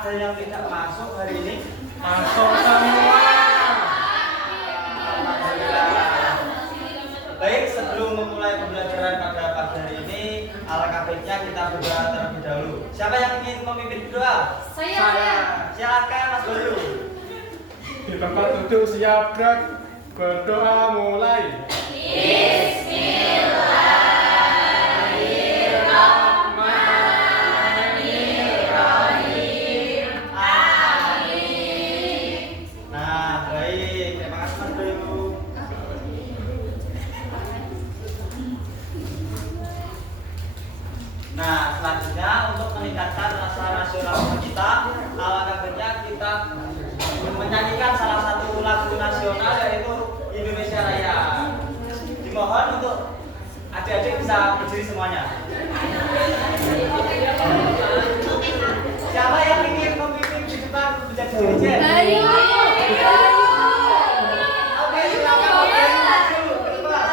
ada yang tidak masuk hari ini? Masuk semua. Baik, sebelum memulai pembelajaran pada pagi hari ini, alangkah baiknya kita berdoa terlebih dahulu. Siapa yang ingin memimpin berdoa? Saya. Silakan Mas Bayu. Di tempat duduk siap gerak. Berdoa mulai. Nah, baik. Terima kasih Mas Bayu. Nah, selanjutnya untuk meningkatkan rasa nasionalisme kita, alangkah baiknya kita menyanyikan salah satu lagu nasional yaitu Indonesia Raya. Dimohon untuk adik-adik bisa berdiri semuanya. Siapa yang ingin memimpin di depan menjadi dirijen? Ayo. Oke, silakan maju ke depan.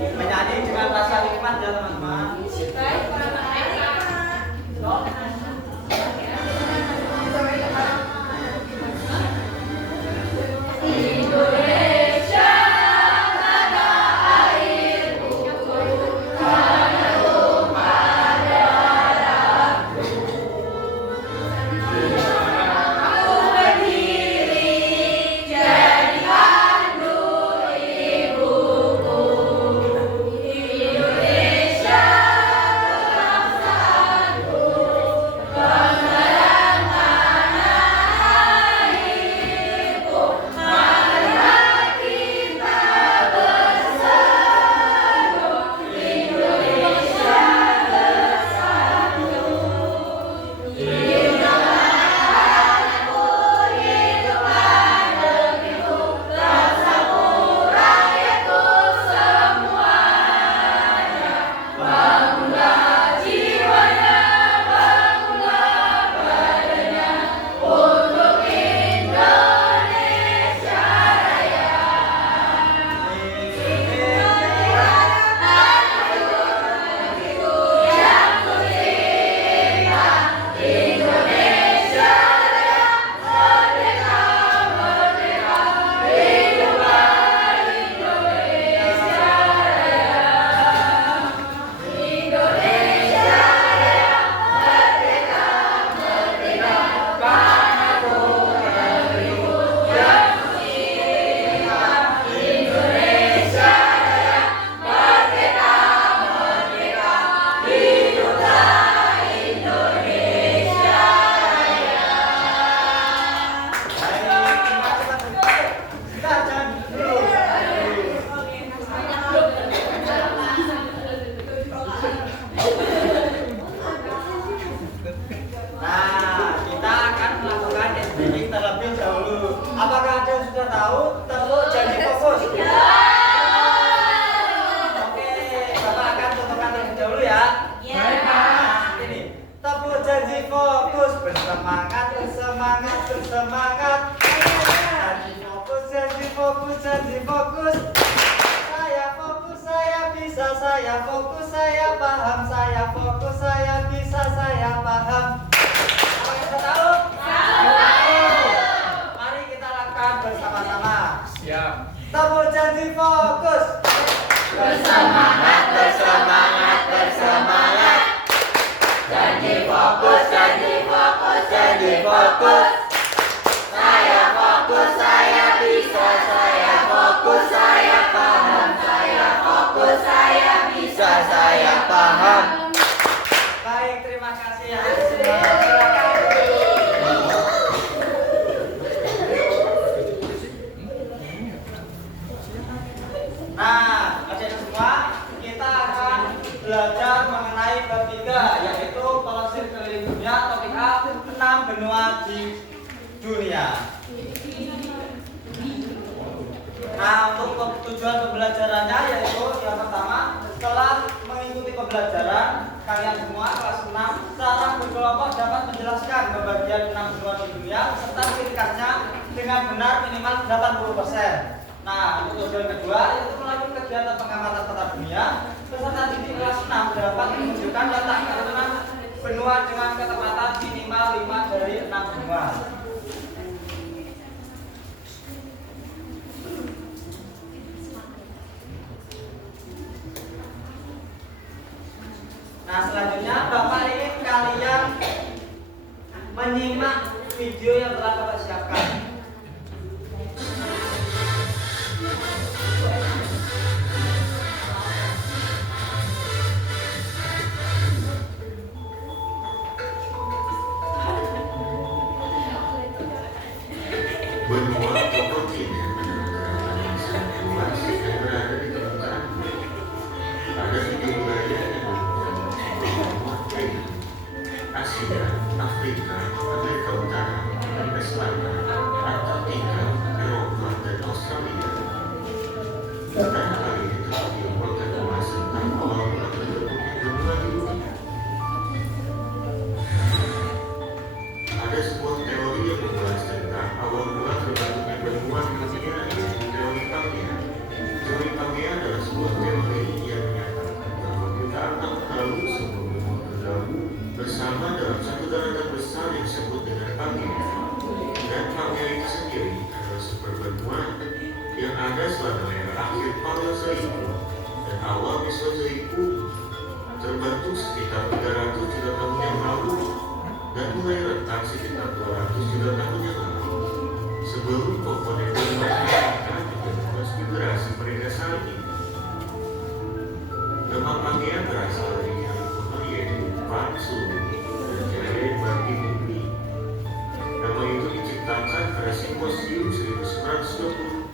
Menyanyi dengan rasa nikmat ya teman-teman. Nah, kita akan melakukan SBY terlebih dahulu. Apakah ada yang sudah tahu teluk janji fokus? Oke, Bapak akan contohkan terlebih dahulu ya. Nah, ini teluk janji fokus, bersemangat, bersemangat, bersemangat. Janji fokus, janji fokus, janji fokus. Saya fokus, saya bisa, saya fokus, saya paham, saya fokus, saya bisa, saya paham. Apa yang sudah tahu? Mari kita lakukan bersama-sama. Siap. Tepuk janji fokus. Bersemangat, bersemangat, bersemangat. Janji fokus, janji fokus, janji fokus. Saya fokus, saya bisa, saya fokus, saya paham, saya fokus, saya bisa, saya paham. Baik, terima kasih ya. Silakan. Nah, adik semua, kita akan belajar mengenai bab 3 yaitu pelesir keliling dunia, topik A, 6 benua di dunia. Nah, untuk tujuan pembelajarannya yaitu yang pertama, setelah mengikuti pembelajaran, kalian semua kelas 6 secara berkelompok dapat menjelaskan pembagian 6 benua di dunia serta ciri khasnya dengan benar minimal 80%. Nah, untuk tujuan kedua yaitu melalui kegiatan pengamatan peta dunia, peserta didik kelas 6 dapat menunjukkan letak keturunan benua dengan ketepatan minimal 5 dari 6 benua. Nah, selanjutnya Bapak ingin kalian menyimak video yang telah Bapak siapkan. Benua atau kontinen adalah yang sangat luas yang berada di permukaan bumi. Ada 7 wilayah yang meliputi Asia, Afrika, Amerika Utara, Amerika Selatan, Antartika, Eropa, dan Australia. Karena hal ini telah dilaporkan luas tentang awal mula terbentuknya benua di bumi. Ada sebuah teori yang membahas tentang awal mula terbentuknya benua di dunia, yaitu teori Pangea. Teori Pangea adalah sebuah teori yang menyatakan bahwa kita akan tahu semua benua bergabung bersama dalam satu daratan besar yang disebut dengan Pangea. Dan Pangea itu sendiri adalah superbenua yang ada selama era akhir Paleozoikum dan awal Mesozoikum, terbentuk sekitar 300 juta tahun yang lalu dan mulai retak sekitar 200 juta tahun yang lalu. Sebelum komponen benua ditemukan di proses migrasi mereka saat ini. Nama Pangea berasal dari kata kuno yaitu Pansu dan Jaya bagi bumi. Nama itu diciptakan pada simposium 1920.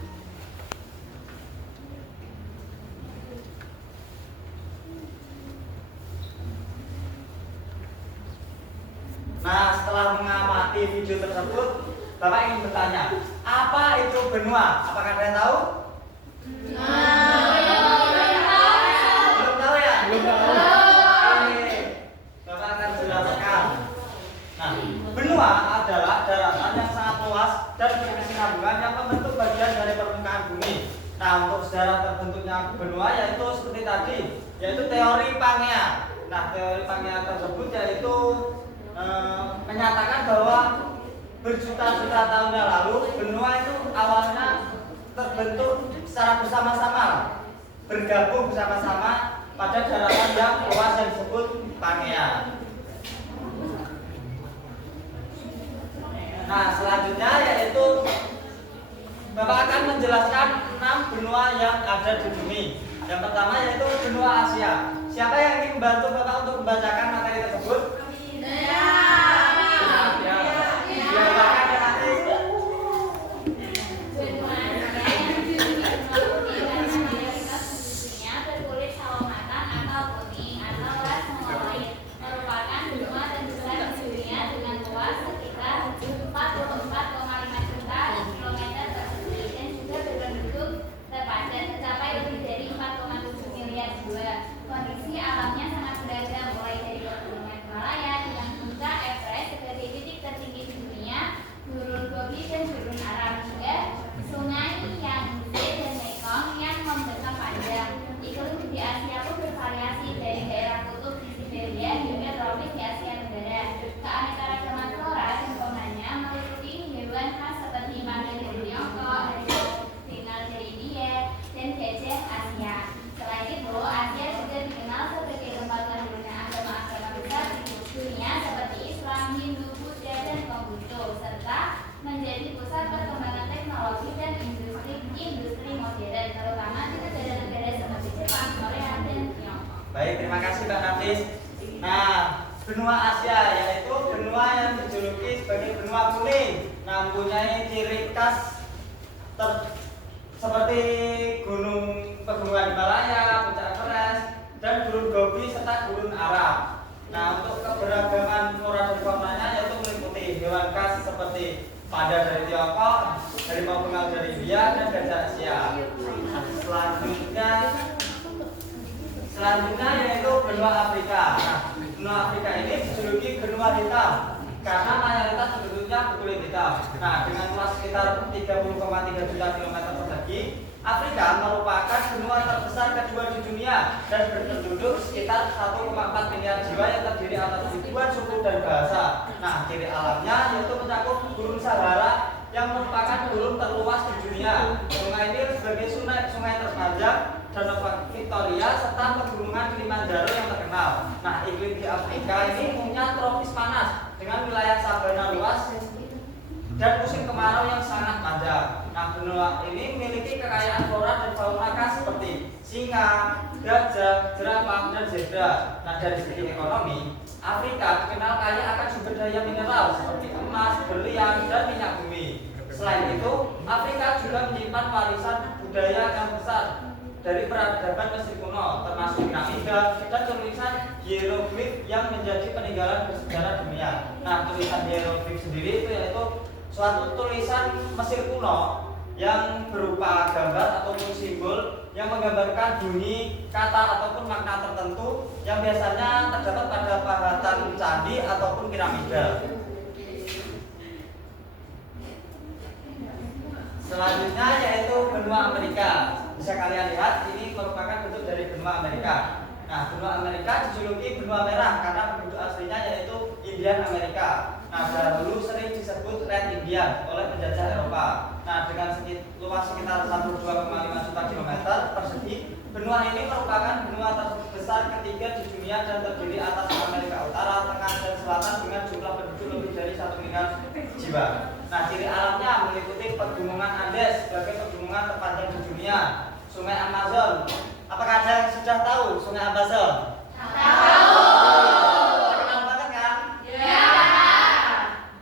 Nah, setelah mengamati video tersebut, Bapak ingin bertanya, apa itu benua? Apakah kalian tahu? Belum tahu ya? Belum tahu. Oke, Bapak akan jelaskan. Nah, benua adalah daratan yang sangat luas dan berkesinambungan yang membentuk bagian dari permukaan bumi. Nah, untuk sejarah terbentuknya benua yaitu seperti tadi, yaitu teori Pangea. Nah, teori Pangea tersebut yaitu menyatakan bahwa berjuta-juta tahun yang lalu benua itu awalnya terbentuk secara bersama-sama, bergabung bersama-sama pada daratan yang luas yang disebut Pangea. Nah, selanjutnya yaitu Bapak akan menjelaskan 6 benua yang ada di bumi. Yang pertama yaitu benua Asia. Siapa yang ingin membantu Bapak untuk membacakan materi tersebut? Kondisi alamnya sangat beragam, mulai dari pegunungan Himalaya dengan puncak Everest sebagai titik tertinggi di dunia, Gurun Gobi dan Gurun Aram, hingga sungai Yangtze dan Mekong yang membentang panjang. Iklim di Asia pun bervariasi dari daerah kutub di Siberia hingga tropis di Asia Tenggara. Keanekaragaman flora dan faunanya meliputi hewan khas seperti mangga dari Tiongkok, harimau dari India, dan gajah Asia. Selain itu, Asia juga dikenal sebagai tempat lahirnya agama-agama besar di dunia seperti Islam, Hindu, Buddha, dan Konghucu, serta menjadi pusat perkembangan teknologi dan industri modern, terutama di negara-negara seperti Jepang, Korea, dan Tiongkok. Baik, terima kasih Mbak Nafis. Nah, benua Asia yaitu benua yang dijuluki sebagai benua kuning. Nah, mempunyai ciri khas seperti pegunungan Himalaya, puncak Everest, dan Gurun Gobi serta Gurun Aram. Nah, untuk keberagaman flora dan faunanya yaitu meliputi hewan khas seperti panda dari Tiongkok, harimau bengal dari India, dan gajah Asia. Nah, selanjutnya yaitu benua Afrika. Nah, benua Afrika ini dijuluki benua hitam karena mayoritas penduduknya berkulit hitam. Nah, dengan luas sekitar 30,3 juta kilometer persegi, Afrika merupakan benua terbesar kedua di dunia dan berpenduduk sekitar 1,4 miliar jiwa yang terdiri atas ribuan suku dan bahasa. Nah, ciri alamnya yaitu mencakup Gurun Sahara yang merupakan gurun terluas di dunia. Sungai Nil sebagai sungai terpanjang, Danau Victoria serta pegunungan Kilimanjaro yang terkenal. Nah, iklim di Afrika ini umumnya tropis panas dengan wilayah sabana luas dan musim kemarau yang sangat panjang. Nah, benua ini memiliki kekayaan flora dan fauna khas seperti singa, gajah, jerapah, dan zebra. Nah, dari segi ekonomi, Afrika dikenal kaya akan sumber daya mineral seperti emas, berlian, dan minyak bumi. Selain itu, Afrika juga menyimpan warisan budaya yang besar dari peradaban Mesir kuno, termasuk piramida dan tulisan hieroglif yang menjadi peninggalan bersejarah dunia. Nah, tulisan hieroglif sendiri itu yaitu suatu tulisan Mesir kuno yang berupa gambar ataupun simbol yang menggambarkan bunyi kata ataupun makna tertentu yang biasanya terdapat pada pahatan candi ataupun piramida. Selanjutnya yaitu benua Amerika. Bisa kalian lihat ini merupakan bentuk dari benua Amerika. Nah, benua Amerika dijuluki benua merah karena penduduk aslinya yaitu Indian Amerika. Nah, dahulu sering disebut Red Indian oleh penjajah Eropa. Nah, dengan luas sekitar 12,5 juta kilometer persegi, benua ini merupakan benua terbesar ketiga di dunia dan terdiri atas Amerika Utara, Tengah, dan Selatan dengan jumlah penduduk lebih dari 1 miliar jiwa. Nah, ciri alamnya meliputi pegunungan Andes sebagai pegunungan terpanjang di dunia, Sungai Amazon. Apakah ada yang sudah tahu Sungai Amazon? Tahu. Terkenal banget kan? Ya.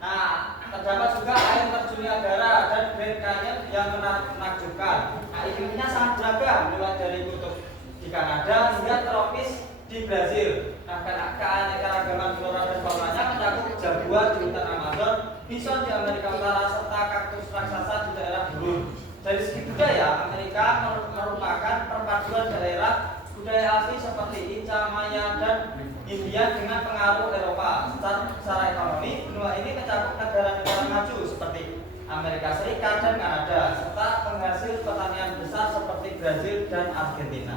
Nah, terdapat juga air terjun Niagara dan Grand Canyon yang menakjubkan. Nah, iklimnya sangat beragam, mulai dari kutub di Kanada hingga tropis di Brazil. Nah, keanekaragaman flora dan faunanya mencakup jaguar di hutan Amazon, bison di Amerika Utara, serta kaktus raksasa di daerah Gurun. Dari segi budaya, Amerika merupakan perpaduan daerah budaya asli seperti Inca, Maya, dan India dengan pengaruh Eropa. Secara ekonomi, benua ini mencakup negara-negara maju seperti Amerika Serikat dan Kanada, serta penghasil pertanian besar seperti Brazil dan Argentina.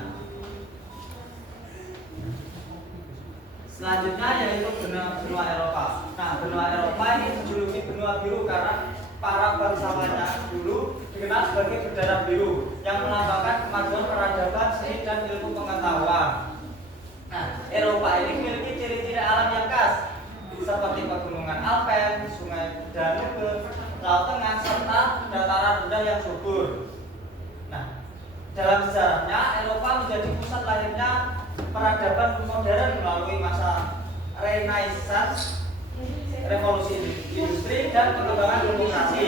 Selanjutnya yaitu benua Eropa. Nah, benua Eropa ini dijuluki benua biru karena para bangsawannya dulu dikenal sebagai berdarah biru yang melambangkan kemajuan peradaban, seni, dan ilmu pengetahuan. Nah, Eropa ini memiliki ciri-ciri alam yang khas seperti pegunungan Alpen, sungai Danube, laut tengah, serta dataran rendah yang subur. Nah, dalam sejarahnya Eropa menjadi pusat lahirnya peradaban modern melalui masa Renaissance, revolusi industri, dan pengembangan demokrasi.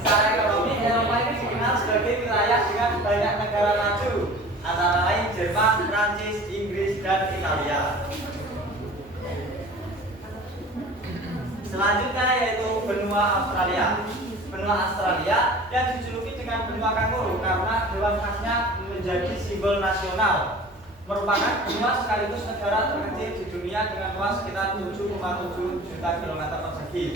Secara ekonomi, Eropa ini dikenal sebagai wilayah dengan banyak negara maju, antara lain Jerman, Prancis, Inggris, dan Italia. Selanjutnya yaitu benua Australia. Benua Australia yang dijuluki dengan benua kanguru karena hewan khasnya menjadi simbol nasional. Merupakan benua sekaligus negara terkecil di dunia dengan luas sekitar 7,7 juta kilometer persegi.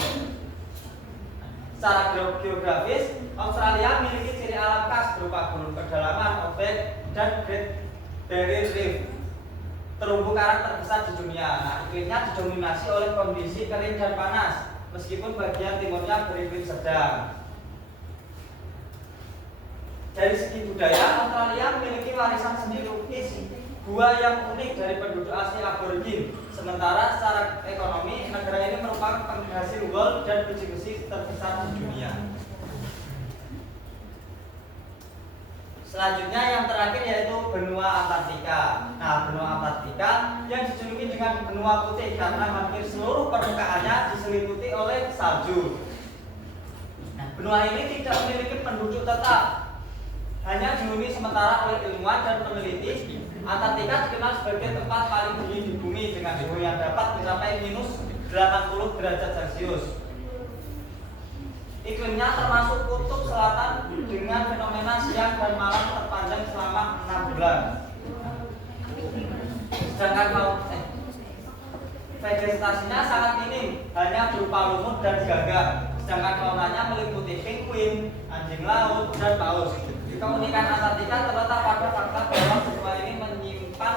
Secara geografis, Australia memiliki ciri alam khas berupa gurun pedalaman, outback, dan Great Barrier Reef, terumbu karang terbesar di dunia. Nah, iklimnya didominasi oleh kondisi kering dan panas, meskipun bagian timurnya beriklim sedang. Dari segi budaya, Australia memiliki warisan seni lukis gua yang unik dari penduduk asli aborigin. Sementara secara ekonomi, negara ini merupakan penghasil gold dan biji besi terbesar di dunia. Selanjutnya yang terakhir yaitu benua Antartika. Nah, benua Antartika yang dijuluki dengan benua putih karena hampir seluruh permukaannya diselimuti oleh salju. Nah, benua ini tidak memiliki penduduk tetap, hanya dihuni sementara oleh ilmuwan dan peneliti. Antartika dikenal sebagai tempat paling dingin di bumi dengan suhu yang dapat mencapai minus 80 derajat Celcius. Iklimnya termasuk kutub selatan dengan fenomena siang dan malam terpanjang selama 6 bulan. Sedangkan vegetasinya sangat minim, hanya berupa lumut dan gagak. Sedangkan faunanya meliputi penguin, anjing laut, dan paus. Keunikan Antartika terletak pada fakta bahwa benua ini menyimpan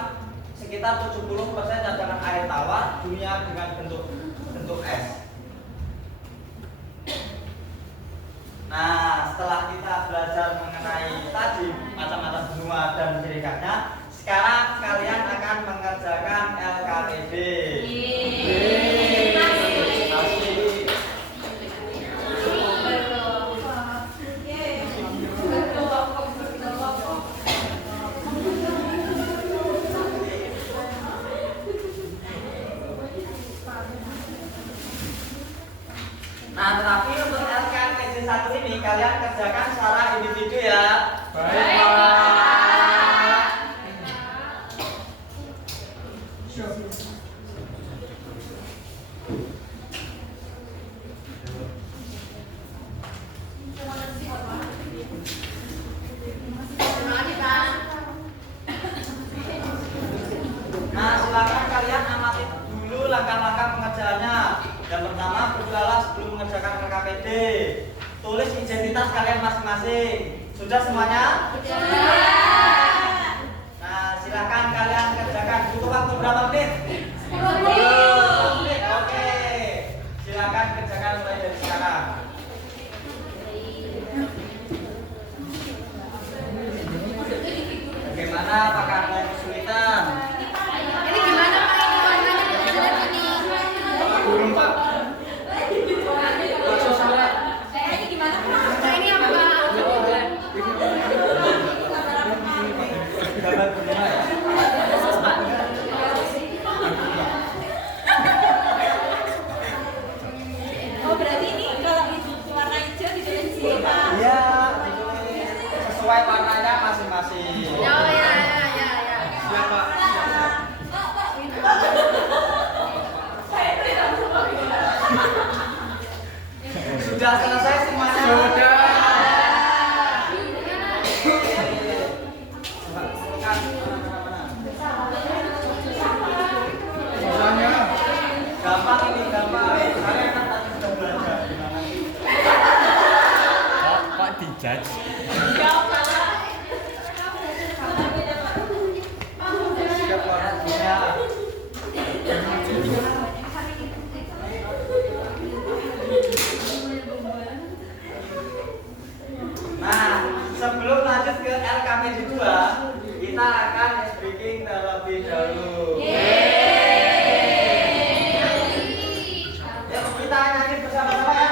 sekitar 70% cadangan air tawar dunia dengan bentuk es. Nah, setelah kita belajar mengenai tadi macam-macam benua dan ciri khasnya, sekarang kalian akan mengerjakan LKPD. Nah, tetapi untuk LKPD 1 ini kalian kerjakan secara individu ya. Baik, Pak. Nah, silakan kalian amati dulu langkah-langkah pengerjaannya. Yang pertama, berdoalah sebelum mengerjakan LKPD. Tulis identitas kalian masing-masing. Sudah semuanya? Nah, silakan kalian kerjakan. Butuh waktu berapa menit? 10 menit. Oke. Silakan kerjakan mulai dari sekarang. Bagaimana? Apakah ada kesulitan? Ini gimana Pak? Ini warnanya jelas ini. Burung, Pak. Ini gimana Pak? Nah, ini apa? Gambar bunga ya? Oh, berarti ini kalau warna hijau ditulis sini Pak. Iya, sesuai warnanya masing-masing. Oh ya. Siap, Pak. Sudah selesai semuanya? Sudah. Susahnya. Gampang ini, gampang. Kalian kan tadi sudah belajar gimana sih? Pak dijudge. Siap warnanya. Nah, sebelum lanjut ke LKPD 2, kita akan speaking terlebih dahulu. Yuk, kita nyanyi bersama-sama ya.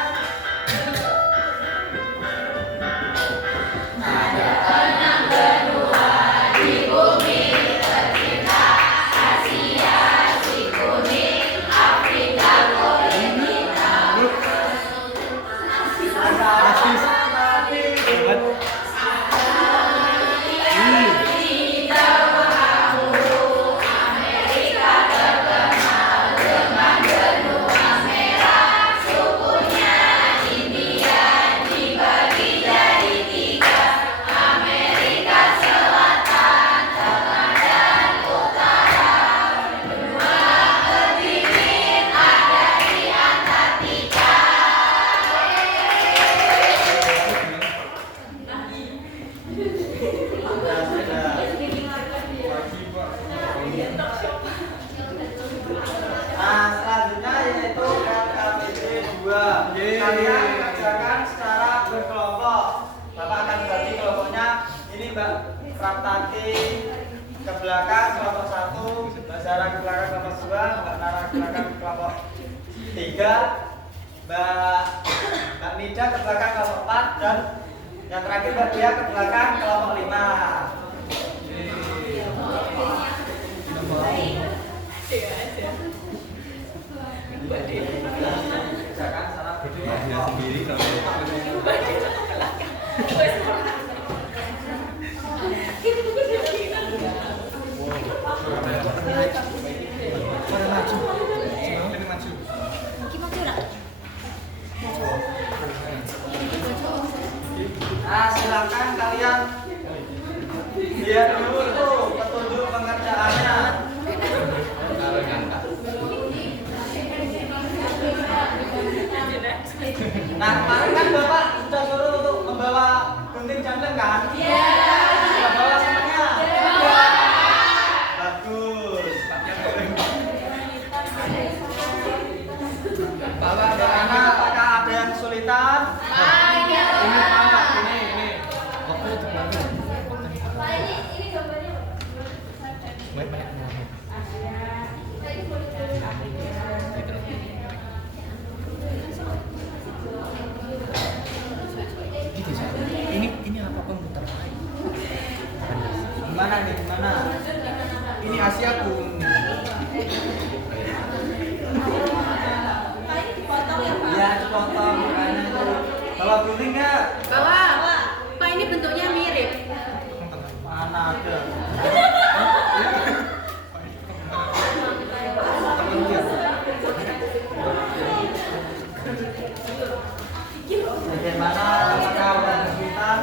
Nah, selanjutnya yaitu LKPD 2. Kalian kerjakan secara berkelompok. Bapak akan bagi kelompoknya. Ini Mbak Praptati ke belakang kelompok 1, Mbak Zara ke belakang kelompok 2, Mbak Nara ke belakang kelompok 3, Mbak Nida ke belakang kelompok 4, dan yang terakhir Mbak Dia ke belakang kelompok 5. Kerjakan secara berkelompok. Sendiri kalau Nah, silakan kalian lihat dulu tuh petunjuk pengerjaannya. Nah, kemarin kan Bapak sudah suruh untuk membawa gunting jamblang puyeng kan? Iya. Sudah bawa semuanya? Iya. Bagus. Salah, Anak-anak, apakah ada yang kesulitan? Ini pangkat, ini. Oke, itu lagi. Pak, ini gambarnya Banyak. Pak, ini boleh Ini apa komputer? Gimana nih? Gimana? Ini Asia Kun. Pak, ini dipotong ya, Pak? Iya, dipotong makanya itu. Bawa gunting nggak? Bawa. Pak, ini bentuknya mirip. Mana ada? Bagaimana? Apakah udah kesulitan?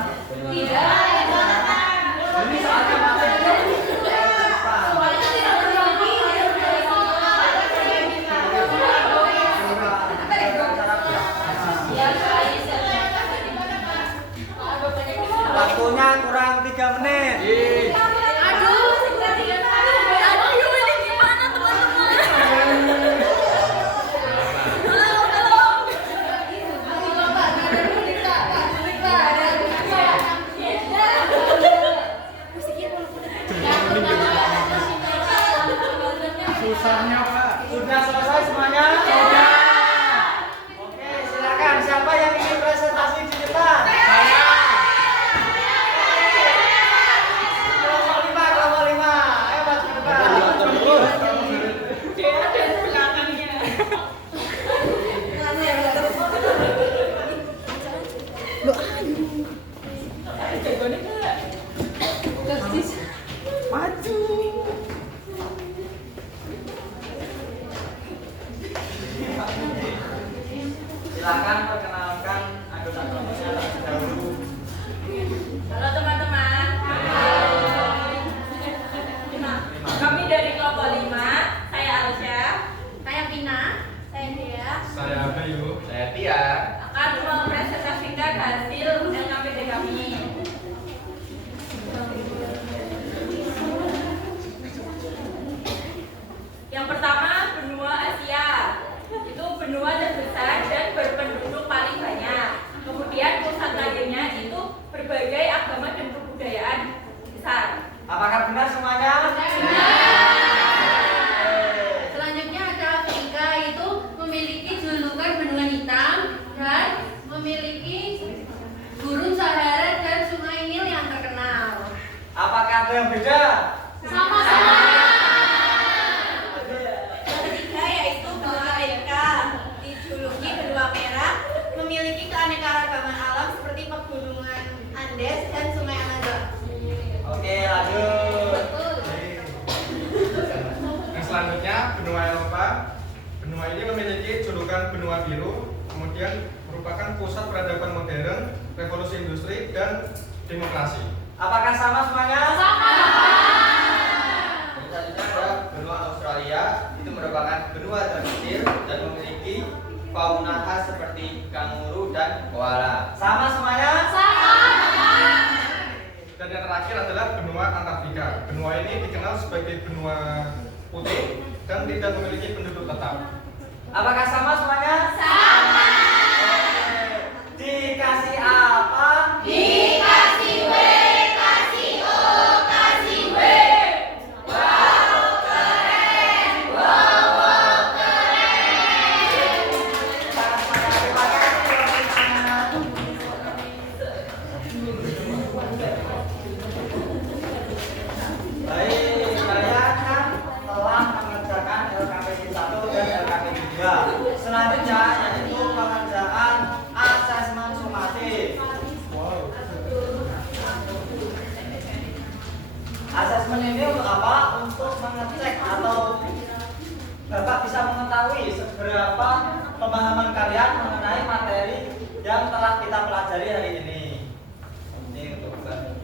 tidak. Ini soalnya materinya Soalnya tidak terjadi. waktunya kurang 3 menit. Aduh, ini gimana teman-teman? Tolong. Susahnya, Pak. Sudah selesai semuanya? Sudah. Oke, silakan. Siapa yang ingin presentasi di depan? Saya. Kelompok 5. Ayo maju ke depan. Dia ada di belakangnya. Silakan perkenalkan anggota kelompoknya terlebih dahulu. Halo teman-teman. Kami dari kelompok 5. Saya Alsya. Saya Pina. Saya Dea. Saya Bayu. Saya Tia. Akan mempresentasikan hasil LKPD kami. Yang pertama, benua Asia. Itu benua terbesar dan berpenduduk paling banyak. Kemudian pusat lainnya itu berbagai agama dan kebudayaan besar. Apakah benar semuanya? Selanjutnya ada Afrika, itu memiliki julukan benua hitam dan memiliki gurun Sahara dan sungai Nil yang terkenal. Apakah ada yang beda? Sama-sama. Yang ketiga yaitu benua Amerika, dijuluki benua merah, memiliki keanekaragaman alam seperti pegunungan Andes dan sungai Amazon. Oke, lanjut. Yang selanjutnya benua Eropa. Benua ini memiliki julukan benua biru, kemudian merupakan pusat peradaban modern, revolusi industri dan demokrasi. Apakah sama semuanya? Selanjutnya adalah benua Australia, itu merupakan benua terkecil dan memiliki fauna khas seperti kanguru dan koala. Sama semuanya? Dan yang terakhir adalah benua Antartika. Benua ini dikenal sebagai benua putih dan tidak memiliki penduduk tetap. Apakah sama semuanya? Oke. Dikasih apa? Dikasih W, kasih O, kasih W. Baik, saya kan telah mengerjakan LKPD 1 dan LKPD 2. Selanjutnya yaitu pengerjaan asesmen sumatif. Asesmen ini untuk apa? Untuk mengecek atau Bapak bisa mengetahui seberapa pemahaman kalian mengenai materi yang telah kita pelajari hari ini. Ini untuk Bapak.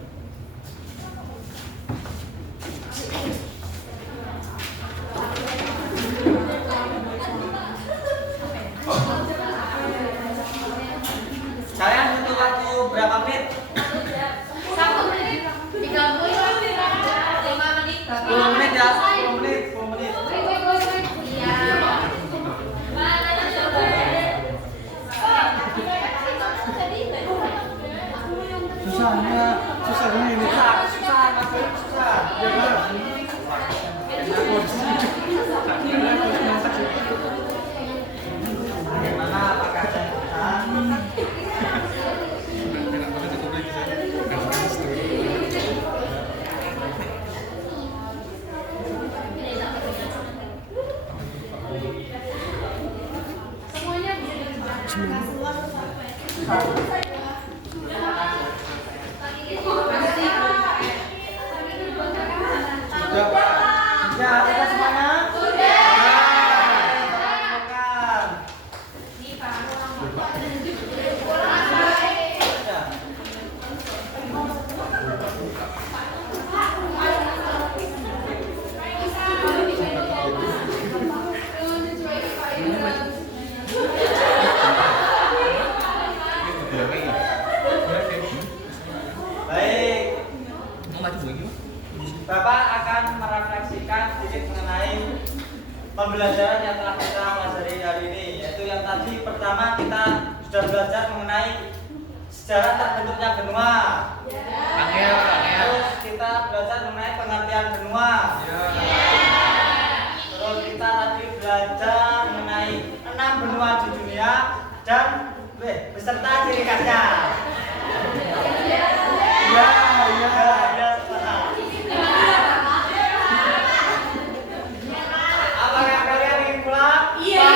Kalian butuh waktu berapa menit? susahnya ini. Susah, Mas Bayu susah. Ya benar. Bagaimana? Apakah ada yang susah? Semuanya bisa Sudah Pak. Ya, kita semuanya? Sudah. Baik. Bapak akan merefleksikan sedikit mengenai pembelajaran yang telah kita pelajari hari ini, yaitu yang tadi pertama kita sudah belajar mengenai sejarah terbentuknya benua. Terus kita belajar mengenai pengertian benua. Terus kita tadi belajar mengenai 6 benua di dunia dan beserta ciri khasnya. Ya. Apakah kalian ingin pulang? Iya.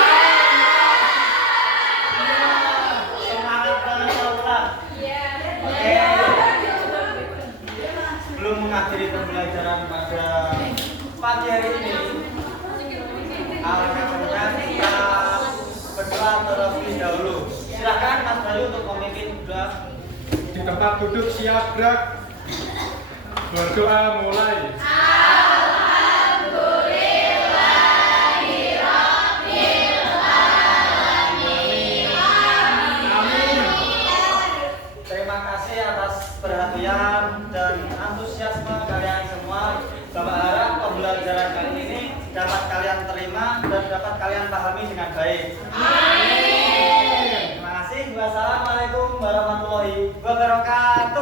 Semangat banget mau pulang. Oke. Belum mengakhiri pembelajaran pada pagi hari ini. Alangkah baiknya kita berdoa terlebih dahulu. Silakan Mas Bayu untuk memimpin doa. Di tempat duduk siap gerak. Berdoa mulai. Terima kasih atas perhatian dan antusiasme kalian semua. Bapak harap pembelajaran kali ini dapat kalian terima dan dapat kalian pahami dengan baik. Amin. Terima kasih. Wassalamualaikum warahmatullahi wabarakatuh.